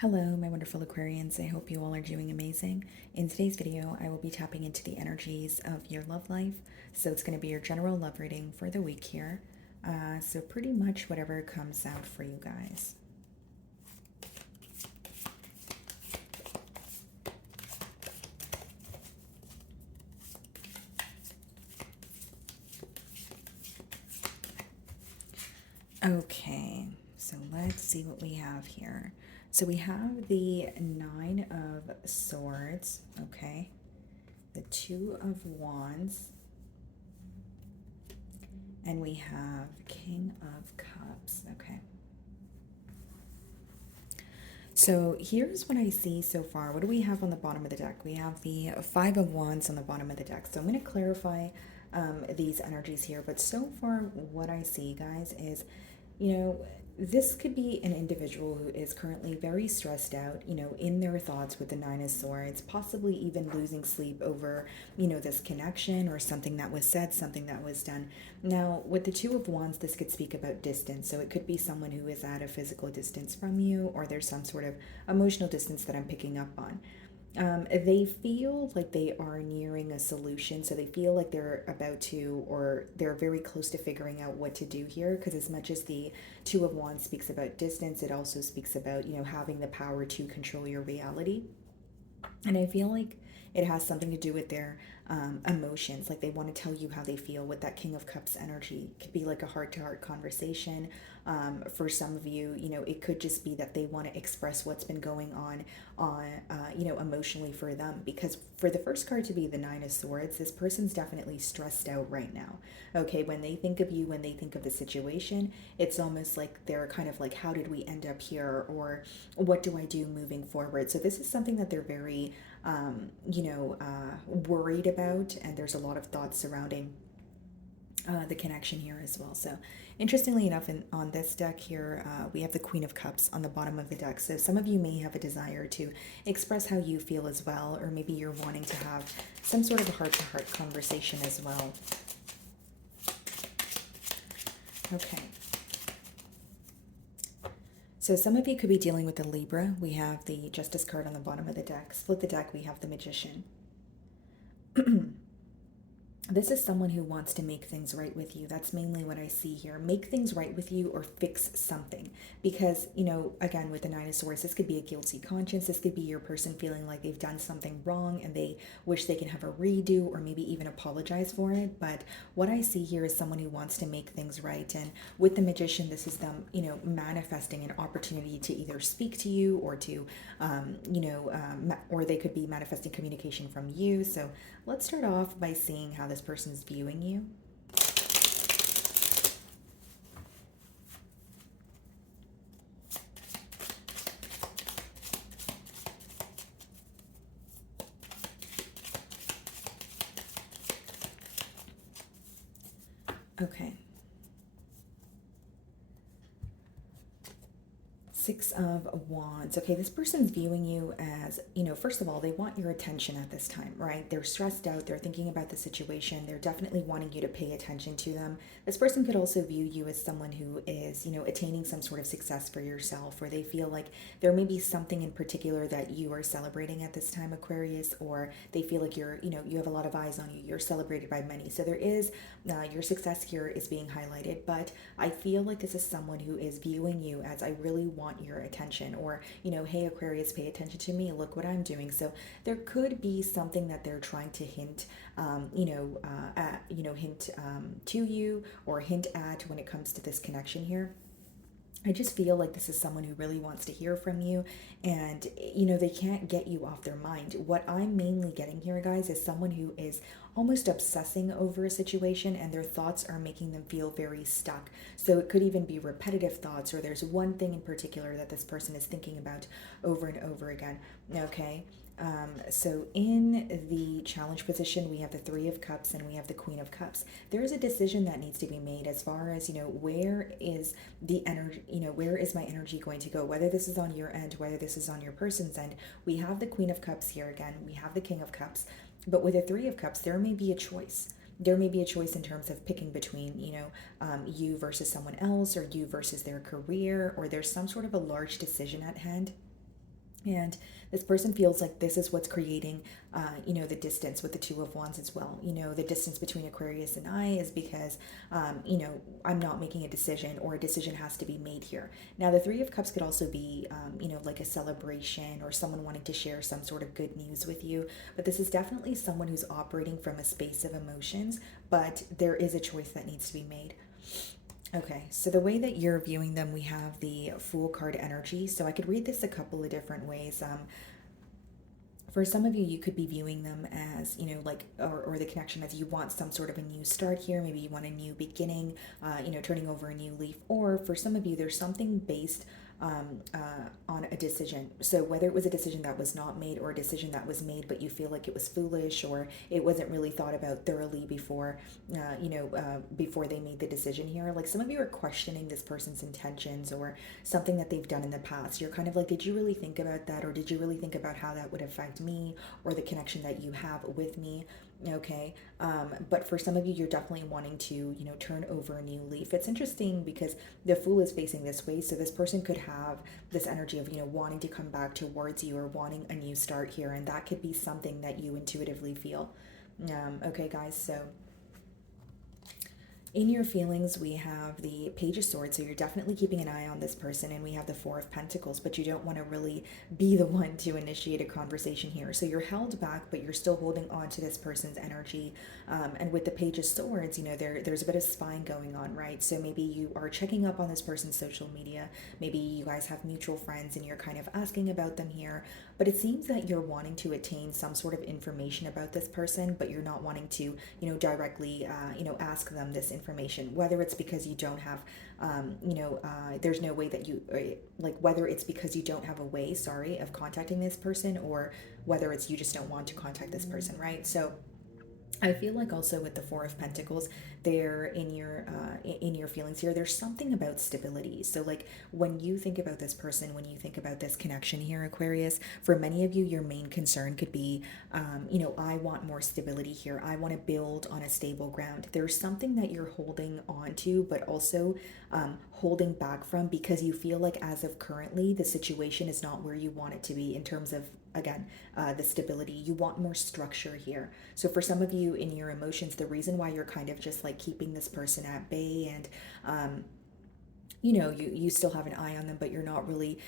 Hello, my wonderful Aquarians. I hope you all are doing amazing. In today's video, I will be tapping into the energies of your love life. So it's going to be your general love reading for the week here. So pretty much whatever comes out for you guys. Okay, so let's see what we have here. So we have the Nine of Swords, okay, the Two of Wands, and we have King of Cups, okay. So here's what I see so far. What do we have on the bottom of the deck? We have the Five of Wands on the bottom of the deck. So I'm going to clarify these energies here. But so far, what I see, guys, is, this could be an individual who is currently very stressed out, in their thoughts with the Nine of Swords, possibly even losing sleep over, this connection or something that was said, something that was done. Now, with the Two of Wands, this could speak about distance. So it could be someone who is at a physical distance from you, or there's some sort of emotional distance that I'm picking up on. They feel like they are nearing a solution. So they feel like they're about to, or they're very close to figuring out what to do here. Because as much as the Two of Wands speaks about distance, it also speaks about, having the power to control your reality. And I feel like it has something to do with their emotions. Like they want to tell you how they feel with that King of Cups energy. It could be like a heart to heart conversation. For some of you, it could just be that they want to express what's been going on, emotionally for them. Because for the first card to be the Nine of Swords, this person's definitely stressed out right now. Okay, when they think of you, when they think of the situation, it's almost like they're kind of like, how did we end up here? Or what do I do moving forward? So this is something that they're very, worried about, and there's a lot of thoughts surrounding the connection here as well. So interestingly enough, on this deck here, we have the Queen of Cups on the bottom of the deck. So some of you may have a desire to express how you feel as well, or maybe you're wanting to have some sort of a heart-to-heart conversation as well. Okay. So some of you could be dealing with the Libra. We have the Justice card on the bottom of the deck. Split the deck, we have the Magician. This is someone who wants to make things right with you. That's mainly what I see here. Make things right with you or fix something. Because, again, with the Nine of Swords, this could be a guilty conscience. This could be your person feeling like they've done something wrong and they wish they can have a redo or maybe even apologize for it. But what I see here is someone who wants to make things right. And with the Magician, this is them, manifesting an opportunity to either speak to you or to, or they could be manifesting communication from you. So let's start off by seeing how this person's viewing you. Okay. Six of Wands. Okay, this person's viewing you as, first of all, they want your attention at this time, right? They're stressed out. They're thinking about the situation. They're definitely wanting you to pay attention to them. This person could also view you as someone who is, attaining some sort of success for yourself, or they feel like there may be something in particular that you are celebrating at this time, Aquarius, or they feel like you're, you have a lot of eyes on you. You're celebrated by many. So there is, your success here is being highlighted, but I feel like this is someone who is viewing you as, I really want your attention, or hey Aquarius, pay attention to me, look what I'm doing. So there could be something that they're trying to hint to you, or hint at when it comes to this connection here. I just feel like this is someone who really wants to hear from you, and they can't get you off their mind. What I'm mainly getting here, guys, is someone who is almost obsessing over a situation, and their thoughts are making them feel very stuck. So it could even be repetitive thoughts, or there's one thing in particular that this person is thinking about over and over again. Okay. So in the challenge position, we have the Three of Cups and we have the Queen of Cups. There is a decision that needs to be made as far as, where is the energy, where is my energy going to go? Whether this is on your end, whether this is on your person's end. We have the Queen of Cups here again. We have the King of Cups. But with the Three of Cups, there may be a choice. There may be a choice in terms of picking between, you versus someone else, or you versus their career, or there's some sort of a large decision at hand. And this person feels like this is what's creating, the distance with the Two of Wands as well. The distance between Aquarius and I is because, I'm not making a decision, or a decision has to be made here. Now, the Three of Cups could also be, like a celebration, or someone wanting to share some sort of good news with you. But this is definitely someone who's operating from a space of emotions, but there is a choice that needs to be made. Okay, so the way that you're viewing them, we have the Fool card energy. So I could read this a couple of different ways. For some of you, you could be viewing them as, like, or the connection as you want some sort of a new start here. Maybe you want a new beginning, turning over a new leaf. Or for some of you, there's something based on a decision. So whether it was a decision that was not made, or a decision that was made, but you feel like it was foolish, or it wasn't really thought about thoroughly before they made the decision here. Like, some of you are questioning this person's intentions, or something that they've done in the past. You're kind of like, did you really think about that? Or did you really think about how that would affect me, or the connection that you have with me? Okay. But for some of you, you're definitely wanting to, turn over a new leaf. It's interesting because the Fool is facing this way. So this person could have this energy of, wanting to come back towards you, or wanting a new start here. And that could be something that you intuitively feel. Okay, guys. So in your feelings, we have the Page of Swords, so you're definitely keeping an eye on this person, and we have the Four of Pentacles, but you don't want to really be the one to initiate a conversation here. So you're held back, but you're still holding on to this person's energy. And with the Page of Swords, there's a bit of spying going on, right? So maybe you are checking up on this person's social media. Maybe you guys have mutual friends, and you're kind of asking about them here. But it seems that you're wanting to attain some sort of information about this person, but you're not wanting to, directly, ask them this information. Whether it's because you don't have, there's no way that you, like, whether it's because you don't have a way, sorry, of contacting this person, or whether it's you just don't want to contact this person, right? So I feel like also with the Four of Pentacles, there in your feelings here, there's something about stability. So like, when you think about this person, when you think about this connection here, Aquarius, for many of you, your main concern could be, I want more stability here. I want to build on a stable ground. There's something that you're holding on to, but also holding back from, because you feel like as of currently, the situation is not where you want it to be in terms of, again, the stability. You want more structure here. So for some of you, in your emotions, the reason why you're kind of just like keeping this person at bay, and you still have an eye on them, but you're not really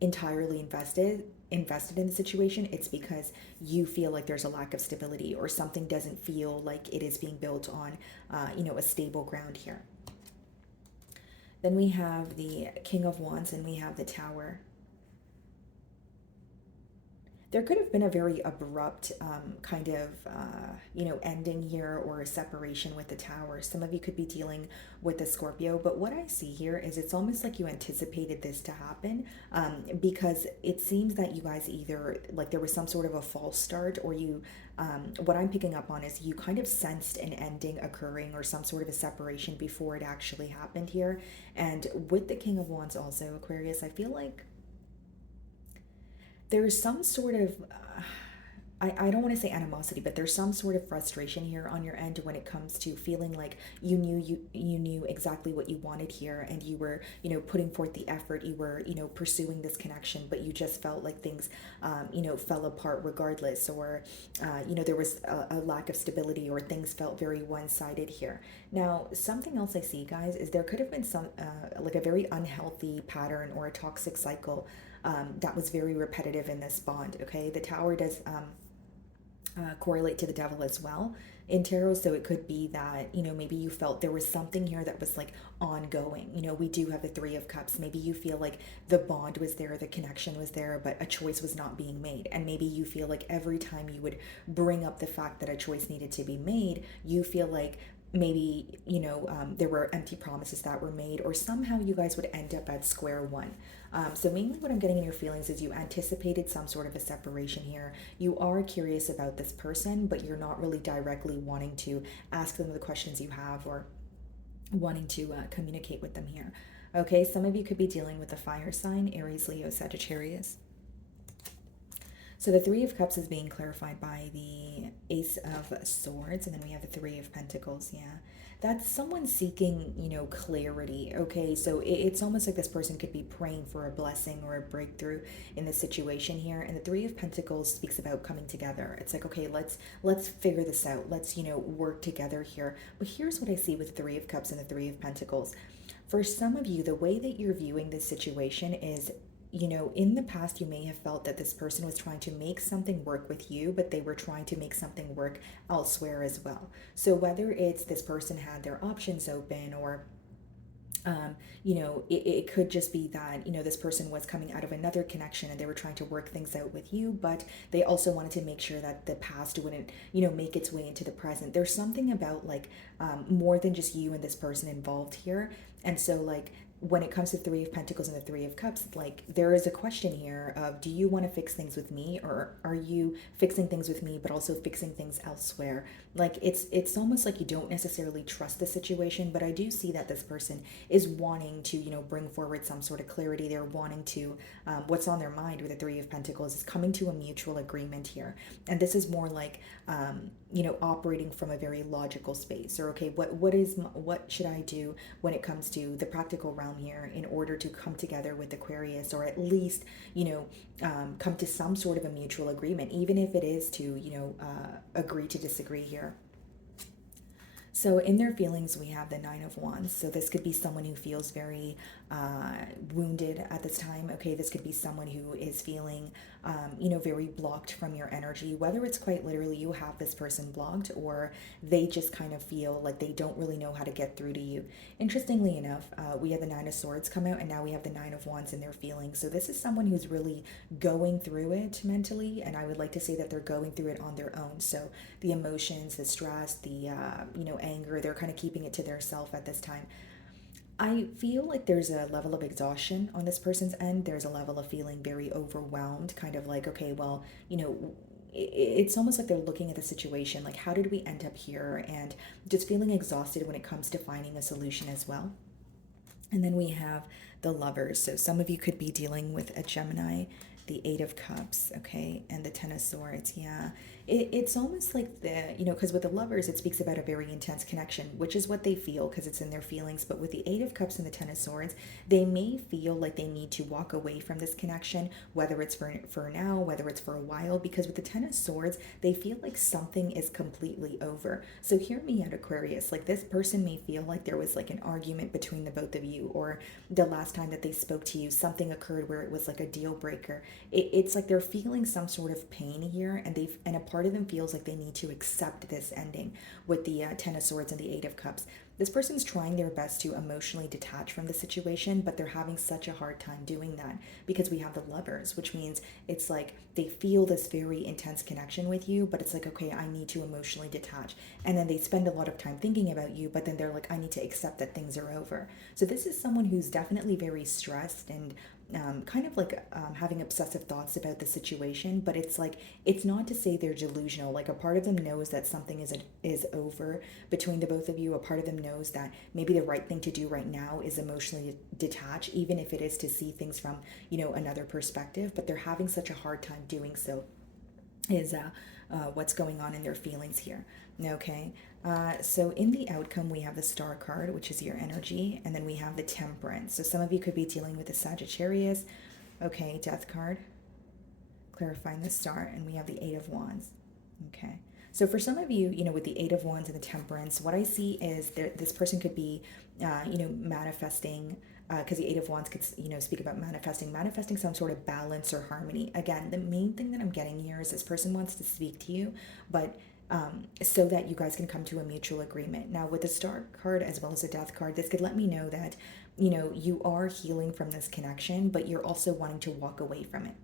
entirely invested in the situation, it's because you feel like there's a lack of stability, or something doesn't feel like it is being built on a stable ground here. Then we have the King of Wands, and we have the Tower. There could have been a very abrupt kind of, ending here, or a separation with the Tower. Some of you could be dealing with the Scorpio, but what I see here is it's almost like you anticipated this to happen, because it seems that you guys either, like, there was some sort of a false start, or you, what I'm picking up on is you kind of sensed an ending occurring, or some sort of a separation before it actually happened here. And with the King of Wands also, Aquarius, I feel like there's some sort of I don't want to say animosity, but there's some sort of frustration here on your end, when it comes to feeling like you knew exactly what you wanted here, and you were, putting forth the effort, you were, pursuing this connection, but you just felt like things fell apart regardless, or there was a lack of stability, or things felt very one-sided here. Now, something else I see, guys, is there could have been some like a very unhealthy pattern, or a toxic cycle that was very repetitive in this bond. Okay, the Tower does correlate to the Devil as well in tarot, so it could be that maybe you felt there was something here that was like ongoing. We do have the Three of Cups. Maybe you feel like the bond was there, the connection was there, but a choice was not being made. And maybe you feel like every time you would bring up the fact that a choice needed to be made, you feel like maybe there were empty promises that were made, or somehow you guys would end up at square one. So mainly what I'm getting in your feelings is you anticipated some sort of a separation here. You are curious about this person, but you're not really directly wanting to ask them the questions you have, or wanting to communicate with them here. Okay, some of you could be dealing with a fire sign, Aries, Leo, Sagittarius. So the Three of Cups is being clarified by the Ace of Swords, and then we have the Three of Pentacles. Yeah. That's someone seeking, clarity. Okay. So it's almost like this person could be praying for a blessing or a breakthrough in the situation here. And the Three of Pentacles speaks about coming together. It's like, okay, let's figure this out. Let's, work together here. But here's what I see with the Three of Cups and the Three of Pentacles. For some of you, the way that you're viewing this situation is, in the past, you may have felt that this person was trying to make something work with you, but they were trying to make something work elsewhere as well. So whether it's this person had their options open, or it could just be that, this person was coming out of another connection and they were trying to work things out with you, but they also wanted to make sure that the past wouldn't, make its way into the present. There's something about like more than just you and this person involved here. And so, like, when it comes to Three of Pentacles and the Three of Cups, like, there is a question here of, do you want to fix things with me, or are you fixing things with me but also fixing things elsewhere? Like, it's almost like you don't necessarily trust the situation, but I do see that this person is wanting to, bring forward some sort of clarity. They're wanting to, what's on their mind with the Three of Pentacles is coming to a mutual agreement here. And this is more like, operating from a very logical space, or, okay, what should I do when it comes to the practical realm here in order to come together with Aquarius, or at least, come to some sort of a mutual agreement, even if it is to, agree to disagree here. So in their feelings, we have the Nine of Wands. So this could be someone who feels very wounded at this time. Okay, this could be someone who is feeling, very blocked from your energy, whether it's quite literally you have this person blocked, or they just kind of feel like they don't really know how to get through to you. Interestingly enough, we had the Nine of Swords come out, and now we have the Nine of Wands in their feelings. So this is someone who's really going through it mentally, and I would like to say that they're going through it on their own. So the emotions, the stress, the anger, they're kind of keeping it to their self at this time. I feel like there's a level of exhaustion on this person's end. There's a level of feeling very overwhelmed, kind of like, okay, well, it's almost like they're looking at the situation like, how did we end up here? And just feeling exhausted when it comes to finding a solution as well. And then we have the Lovers. So some of you could be dealing with a Gemini, the Eight of Cups, okay, and the Ten of Swords. Yeah, it's almost like because with the Lovers, it speaks about a very intense connection, which is what they feel because it's in their feelings. But with the Eight of Cups and the Ten of Swords, they may feel like they need to walk away from this connection, whether it's for now, whether it's for a while, because with the Ten of Swords, they feel like something is completely over. So hear me out, Aquarius. Like, this person may feel like there was like an argument between the both of you, or the last time that they spoke to you, something occurred where it was like a deal breaker. It's like they're feeling some sort of pain here, and a part of them feels like they need to accept this ending with the Ten of Swords and the Eight of Cups. This person's trying their best to emotionally detach from the situation, but they're having such a hard time doing that because we have the Lovers, which means it's like they feel this very intense connection with you, but it's like, okay, I need to emotionally detach. And then they spend a lot of time thinking about you, but then they're like, I need to accept that things are over. So this is someone who's definitely very stressed and kind of like having obsessive thoughts about the situation, but it's like, it's not to say they're delusional. Like, a part of them knows that something is over between the both of you. A part of them knows that maybe the right thing to do right now is emotionally detach, even if it is to see things from, another perspective, but they're having such a hard time doing so is what's going on in their feelings here. Okay, so in the outcome, we have the Star card, which is your energy, and then we have the Temperance. So some of you could be dealing with the Sagittarius. Okay, Death card, clarifying the Star, and we have the Eight of Wands. Okay, so for some of you, with the Eight of Wands and the Temperance, what I see is this person could be, manifesting, because the Eight of Wands could, speak about manifesting some sort of balance or harmony. Again, the main thing that I'm getting here is this person wants to speak to you, but so that you guys can come to a mutual agreement. Now, with the Star card as well as the Death card, this could let me know that, you are healing from this connection, but you're also wanting to walk away from it.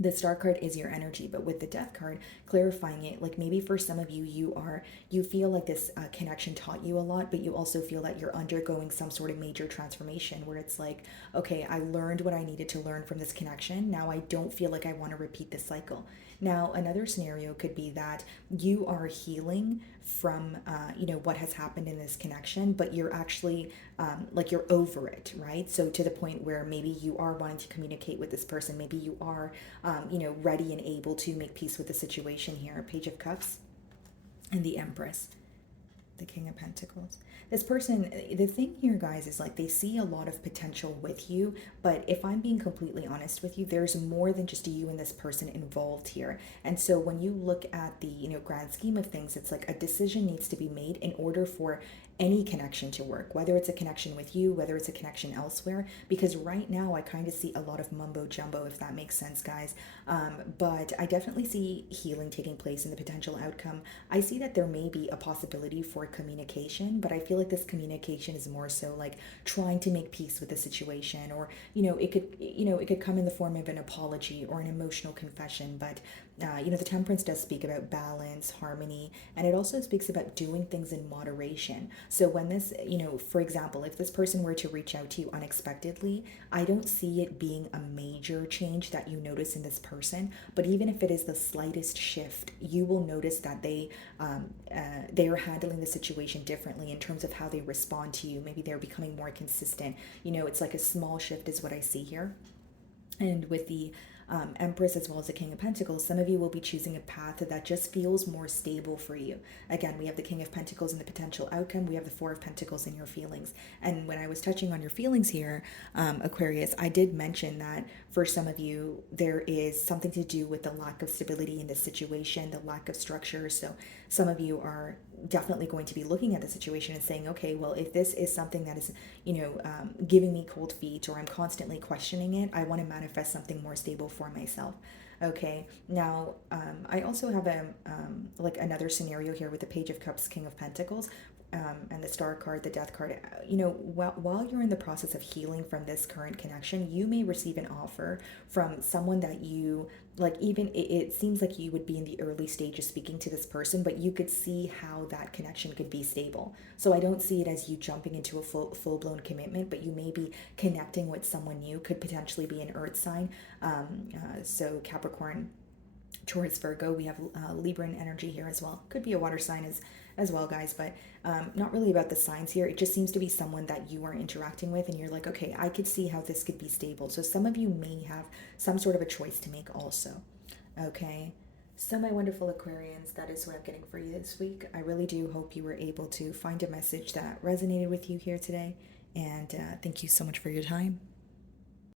The Star card is your energy, but with the Death card, clarifying it, like maybe for some of you, you feel like this connection taught you a lot, but you also feel that you're undergoing some sort of major transformation where it's like, okay, I learned what I needed to learn from this connection. Now I don't feel like I want to repeat this cycle. Now, another scenario could be that you are healing from, what has happened in this connection, but you're actually like you're over it, right? So to the point where maybe you are wanting to communicate with this person, maybe you are, ready and able to make peace with the situation here. Page of Cups and the Empress, the King of Pentacles. This person, the thing here, guys, is like they see a lot of potential with you, but if I'm being completely honest with you, there's more than just you and this person involved here. And so when you look at the, grand scheme of things, it's like a decision needs to be made in order for any connection to work, whether it's a connection with you, whether it's a connection elsewhere, because right now I kind of see a lot of mumbo jumbo, if that makes sense, guys. But I definitely see healing taking place in the potential outcome. I see that there may be a possibility for communication, but I feel like this communication is more so like trying to make peace with the situation, or it could come in the form of an apology or an emotional confession. But the Temperance does speak about balance, harmony, and it also speaks about doing things in moderation. So when this, for example, if this person were to reach out to you unexpectedly, I don't see it being a major change that you notice in this person. But even if it is the slightest shift, you will notice that they are handling the situation differently in terms of how they respond to you. Maybe they're becoming more consistent. It's like a small shift is what I see here. And with the Empress as well as the King of Pentacles, some of you will be choosing a path that just feels more stable for you. Again, we have the King of Pentacles and the potential outcome. We have the Four of Pentacles in your feelings. And when I was touching on your feelings here, Aquarius, I did mention that for some of you, there is something to do with the lack of stability in the situation, the lack of structure. So some of you are definitely going to be looking at the situation and saying, okay, well, if this is something that is, giving me cold feet, or I'm constantly questioning it, I want to manifest something more stable for myself. Okay, now I also have like another scenario here with the Page of Cups, King of Pentacles, and the Star card, the Death card. While you're in the process of healing from this current connection, you may receive an offer from someone that you like. Even it seems like you would be in the early stages speaking to this person, but you could see how that connection could be stable. So I don't see it as you jumping into a full-blown commitment, but you may be connecting with someone new. Could potentially be an earth sign. So Capricorn, Taurus, Virgo. We have Libran energy here as well. Could be a water sign as well, guys, but not really about the signs here. It just seems to be someone that you are interacting with and you're like, okay, I could see how this could be stable. So some of you may have some sort of a choice to make also. Okay, so my wonderful Aquarians, that is what I'm getting for you this week. I really do hope you were able to find a message that resonated with you here today, and thank you so much for your time.